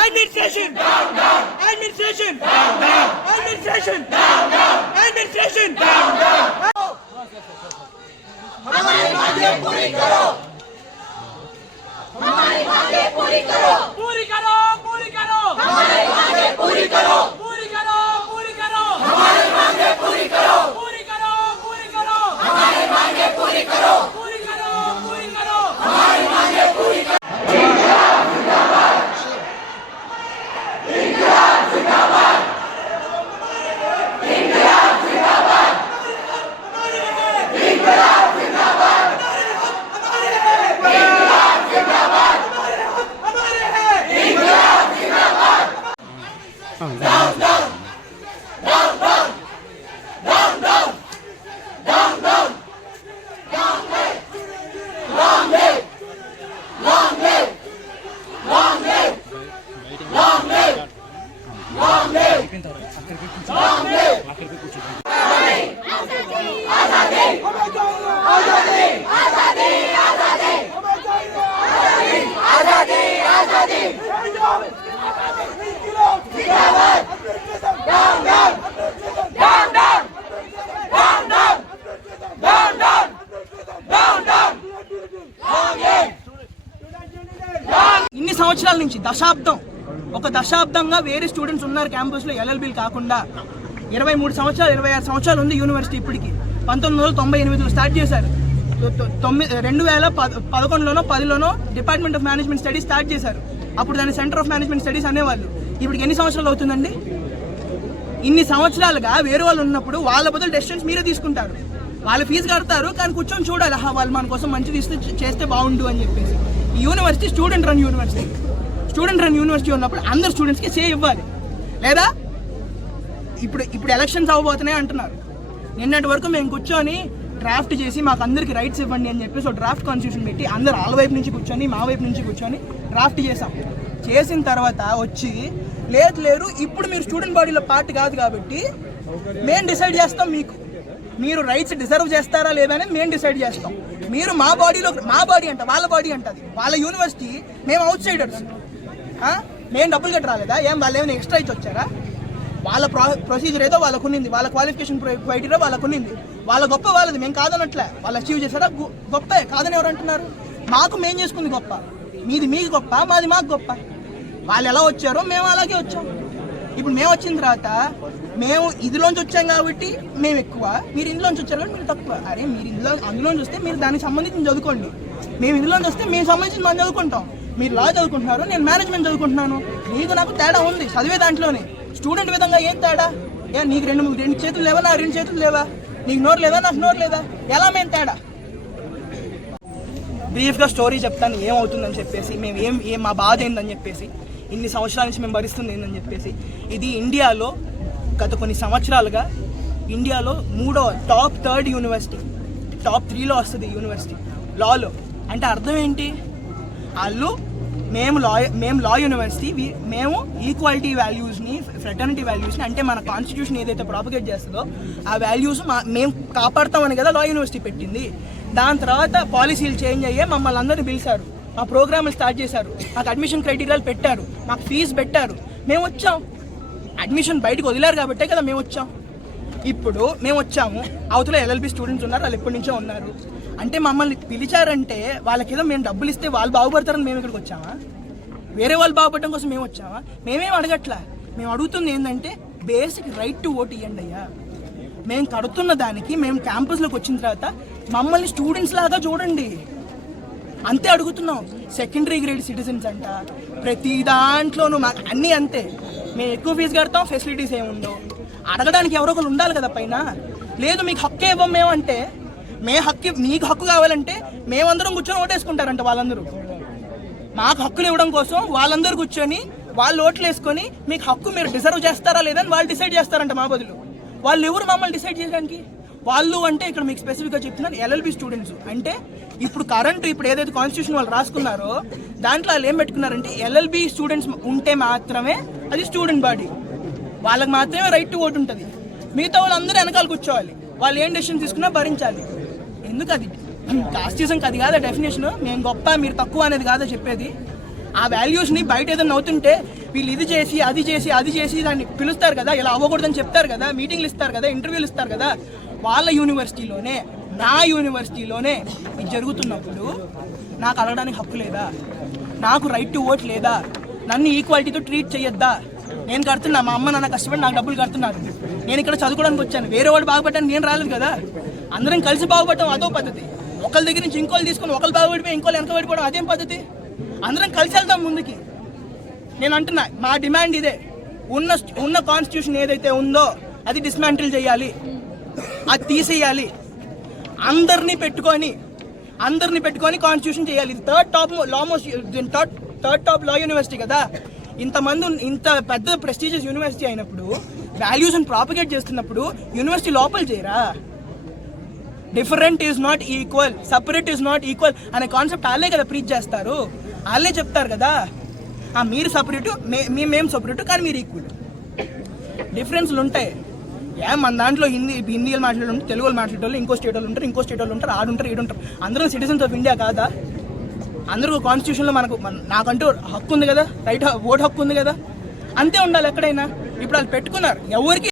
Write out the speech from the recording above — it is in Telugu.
Administration down down. Administration down down. Administration down down. Administration down down. हमारी मांगे पूरी करो. हमारी मांगे पूरी करो. पूरी करो. पूरी करो. हमारी मांगे पूरी करो. पूरी करो. पूरी करो. हमारी मांगे पूरी करो. पूरी करो. पूरी करो. हमारी मांगे पूरी करो. पूरी करो. पूरी करो. हमारी मांगे पूरी करो. ఇన్ని సంవత్సరాల నుంచి ఒక దశాబ్దంగా వేరే స్టూడెంట్స్ ఉన్నారు క్యాంపస్లో ఎల్ఎల్బీలు కాకుండా. 23 సంవత్సరాలు 26 సంవత్సరాలు ఉంది యూనివర్సిటీ ఇప్పటికి. 1998లో స్టార్ట్ చేశారు. 2011లోనో 10లోనో department of management studies start చేశారు. అప్పుడు దాన్ని సెంటర్ ఆఫ్ మేనేజ్మెంట్ స్టడీస్ అనేవాళ్ళు. ఇప్పటికి ఎన్ని సంవత్సరాలు అవుతుందండి? ఇన్ని సంవత్సరాలుగా వేరే వాళ్ళు ఉన్నప్పుడు వాళ్ళ బదులు డెసిషన్స్ మీరే తీసుకుంటారు. వాళ్ళు ఫీజు కడతారు, కానీ కూర్చొని చూడాలి, వాళ్ళు మన కోసం మంచి చేస్తే బాగుండు అని చెప్పేసి. ఈ యూనివర్సిటీ స్టూడెంట్ రన్ యూనివర్సిటీ ఉన్నప్పుడు అందరు స్టూడెంట్స్కి సే ఇవ్వాలి. లేదా ఇప్పుడు ఎలక్షన్స్ అవ్వబోతున్నాయి అంటున్నారు. నిన్నటి వరకు మేము కూర్చొని డ్రాఫ్ట్ చేసి మాకు అందరికి రైట్స్ ఇవ్వండి అని చెప్పేసి ఒక డ్రాఫ్ట్ కాన్స్టిట్యూషన్ పెట్టి అందరు వాళ్ళ వైపు నుంచి కూర్చొని మా వైపు నుంచి కూర్చొని డ్రాఫ్ట్ చేసిన తర్వాత వచ్చి లేదు ఇప్పుడు మీరు స్టూడెంట్ బాడీలో పార్ట్ కాదు కాబట్టి మేము డిసైడ్ చేస్తాం, మీరు రైట్స్ డిజర్వ్ చేస్తారా లేదా అని మేము డిసైడ్ చేస్తాం. మీరు మా బాడీ అంట, వాళ్ళ బాడీ అంటది, వాళ్ళ యూనివర్సిటీ, మేము అవుట్ సైడర్స్. మేము డబ్బులు కట్టి రాలేదా? వాళ్ళు ఏమైనా ఎక్స్ట్రా ఇచ్చి వచ్చారా? వాళ్ళ ప్రొసీజర్ ఏదో వాళ్ళకు ఉన్నింది, వాళ్ళ క్వాలిఫికేషన్ క్రైటీరియా వాళ్ళకు ఉన్నింది, వాళ్ళ గొప్ప వాళ్ళది, మేము కాదనట్లే. వాళ్ళు అచీవ్ చేశారా? గొప్పే. కాదని ఎవరు అంటున్నారు? మేము చేసుకుంది గొప్ప, మీది మీకు గొప్ప, మాది మాకు గొప్ప. వాళ్ళు ఎలా వచ్చారో మేము అలాగే వచ్చాం. ఇప్పుడు మేము వచ్చిన తర్వాత మేము ఇదిలోంచి వచ్చాం కాబట్టి మేము ఎక్కువ, మీరు ఇందులోంచి వచ్చారు కాబట్టి మీరు తక్కువ. అరే మీరు అందులోంచి వస్తే మీరు దానికి సంబంధించి చదువుకోండి, మేము ఇందులోంచి వస్తే మేము సంబంధించి మనం చదువుకుంటాం. మీరు లా చదువుకుంటున్నారు, నేను మేనేజ్మెంట్ చదువుకుంటున్నాను. నీకు నాకు తేడా ఉంది చదివే దాంట్లోనే. స్టూడెంట్ విధంగా ఏం తేడా? నీకు రెండు చేతులు లేవా, నా 2 చేతులు లేవా? నీకు నోరు లేదా, నాకు నోరు లేదా? ఎలా మేము తేడా? బ్రీఫ్గా స్టోరీ చెప్తాను ఏమవుతుందని చెప్పేసి, మేము ఏం మా బాధ ఏందని చెప్పేసి, ఇన్ని సంవత్సరాల నుంచి మేము భరిస్తుంది ఏందని చెప్పేసి. ఇది ఇండియాలో గత కొన్ని సంవత్సరాలుగా ఇండియాలో 3వ టాప్ 3rd యూనివర్సిటీ, టాప్ 3లో వస్తుంది యూనివర్సిటీ లాలో. అంటే అర్థం ఏంటి? వాళ్ళు మేము లా యూనివర్సిటీ, మేము ఈక్వాలిటీ వాల్యూస్ని, ఫ్రెటర్నిటీ వాల్యూస్ని, అంటే మన కాన్స్టిట్యూషన్ ఏదైతే ప్రాపగేట్ చేస్తుందో ఆ వాల్యూస్ మేము కాపాడుతామని కదా లా యూనివర్సిటీ పెట్టింది. దాని తర్వాత పాలసీలు చేంజ్ అయ్యే మమ్మల్ని అందరినీ పిలిచారు, మా ప్రోగ్రాములు స్టార్ట్ చేశారు, మాకు అడ్మిషన్ క్రైటీరియాలు పెట్టారు, మాకు ఫీజు పెట్టారు, మేము వచ్చాం. అడ్మిషన్ బయటకు వదిలేరు కాబట్టే కదా మేము వచ్చాం. ఇప్పుడు మేము వచ్చాము, అవతల ఎల్ఎల్బి స్టూడెంట్స్ ఉన్నారు, వాళ్ళు ఎప్పటి నుంచో ఉన్నారు. అంటే మమ్మల్ని పిలిచారంటే వాళ్ళకేదో మేము డబ్బులు ఇస్తే వాళ్ళు బాగుపడతారని మేము ఇక్కడికి వచ్చామా? వేరే వాళ్ళు బాగుపడడం కోసం మేము వచ్చామా? మేమేం అడగట్లా. మేము అడుగుతుంది ఏంటంటే బేసిక్ రైట్ టు ఓట్ ఇవ్వండి అయ్యా. మేము కడుతున్న దానికి మేము క్యాంపస్లోకి వచ్చిన తర్వాత మమ్మల్ని స్టూడెంట్స్ లాగా చూడండి, అంతే అడుగుతున్నాం. సెకండరీ గ్రేడ్ సిటిజన్స్ అంట, ప్రతి దాంట్లోనూ మాకు అన్నీ అంతే. మేము ఎక్కువ ఫీజు కడతాం, ఫెసిలిటీస్ ఏముండవు. అడగడానికి ఎవరో ఒకరు ఉండాలి కదా పైన. లేదు మీకు హక్కే ఇవ్వం మేమంటే, మీకు హక్కు కావాలంటే మేమందరం కూర్చొని ఓటేసుకుంటారంట వాళ్ళందరూ. మాకు హక్కులు ఇవ్వడం కోసం వాళ్ళందరూ కూర్చొని వాళ్ళు ఓట్లు వేసుకొని మీకు హక్కు మీరు డిజర్వ్ చేస్తారా లేదని వాళ్ళు డిసైడ్ చేస్తారంట మా బదులు. వాళ్ళు ఎవరు మమ్మల్ని డిసైడ్ చేయడానికి? వాళ్ళు అంటే ఇక్కడ మీకు స్పెసిఫిక్గా చెప్తున్నాను, ఎల్ఎల్బి స్టూడెంట్స్. అంటే ఇప్పుడు ఏదైతే కాన్స్టిట్యూషన్ వాళ్ళు రాసుకున్నారో దాంట్లో వాళ్ళు ఏం పెట్టుకున్నారంటే ఎల్ఎల్బి స్టూడెంట్స్ ఉంటే మాత్రమే అది స్టూడెంట్ బాడీ, వాళ్ళకి మాత్రమే రైట్ టు ఓట్ ఉంటుంది. మిగతా వాళ్ళందరూ వెనకాల కూర్చోవాలి, వాళ్ళు ఏం డెసిషన్ తీసుకున్నా భరించాలి. ఎందుకు అది కాస్టిజంకి అది కాదా డెఫినేషన్? మేము గొప్ప మీరు తక్కువ అనేది కాదా చెప్పేది? ఆ వాల్యూస్ని బయట ఏదైనా అవుతుంటే వీళ్ళు ఇది చేసి అది చేసి దాన్ని పిలుస్తారు కదా, ఇలా అవ్వకూడదని చెప్తారు కదా, మీటింగ్లు ఇస్తారు కదా, ఇంటర్వ్యూలు ఇస్తారు కదా. వాళ్ళ యూనివర్సిటీలోనే, నా యూనివర్సిటీలోనే ఇది జరుగుతున్నప్పుడు నాకు అడగడానికి హక్కు లేదా? నాకు రైట్ టు ఓట్ లేదా? నన్ను ఈక్వాలిటీతో ట్రీట్ చేయొద్దా? నేను కడుతున్నా, మా అమ్మ నాన్న కష్టపడి నాకు డబ్బులు కడుతున్నారు, నేను ఇక్కడ చదువుకోవడానికి వచ్చాను. వేరే వాడు బాగుపడ్డానికి నేను రాలేదు కదా. అందరం కలిసి బాగుపడటం అదో పద్ధతి. ఒకళ్ళ దగ్గర నుంచి ఇంకోళ్ళు తీసుకొని ఒకళ్ళు బాగుపడిపోయి ఇంకోళ్ళు వెనక పడిపోవడం అదేం పద్ధతి? అందరం కలిసి వెళ్దాం ముందుకి. నేను అంటున్నా, మా డిమాండ్ ఇదే. ఉన్న కాన్స్టిట్యూషన్ ఏదైతే ఉందో అది డిస్మాంటిల్ చేయాలి, అది తీసేయాలి. అందరినీ పెట్టుకొని కాన్స్టిట్యూషన్ చేయాలి. ఇది థర్డ్ టాప్ లా యూనివర్సిటీ కదా. ఇంత పెద్ద ప్రెస్టీజియస్ యూనివర్సిటీ అయినప్పుడు వాల్యూస్ని ప్రాపగేట్ చేస్తున్నప్పుడు యూనివర్సిటీ లోపల చేయరా? Different is not equal, separate is not equal అనే కాన్సెప్ట్ వాళ్ళే కదా ప్రీచ్ చేస్తారు, వాళ్ళే చెప్తారు కదా. మీరు సపరేటు, మేము సపరేటు, కానీ మీరు ఈక్వల్. డిఫరెన్స్లు ఉంటాయి. మన దాంట్లో హిందీలు మాట్లాడే ఉంటారు, తెలుగులో మాట్లాడే వాళ్ళు, ఇంకో స్టేట్ వాళ్ళు ఉంటారు, ఆడుంటారు, ఈడుంటారు. అందరూ సిటిజన్స్ ఆఫ్ ఇండియా కాదా? అందరూ కాన్స్టిట్యూషన్లో నాకంటూ హక్కు ఉంది కదా, రైట్ ఓట్ హక్కు ఉంది కదా, అంతే ఉండాలి ఎక్కడైనా. ఇప్పుడు వాళ్ళు పెట్టుకున్నారు, ఎవరికి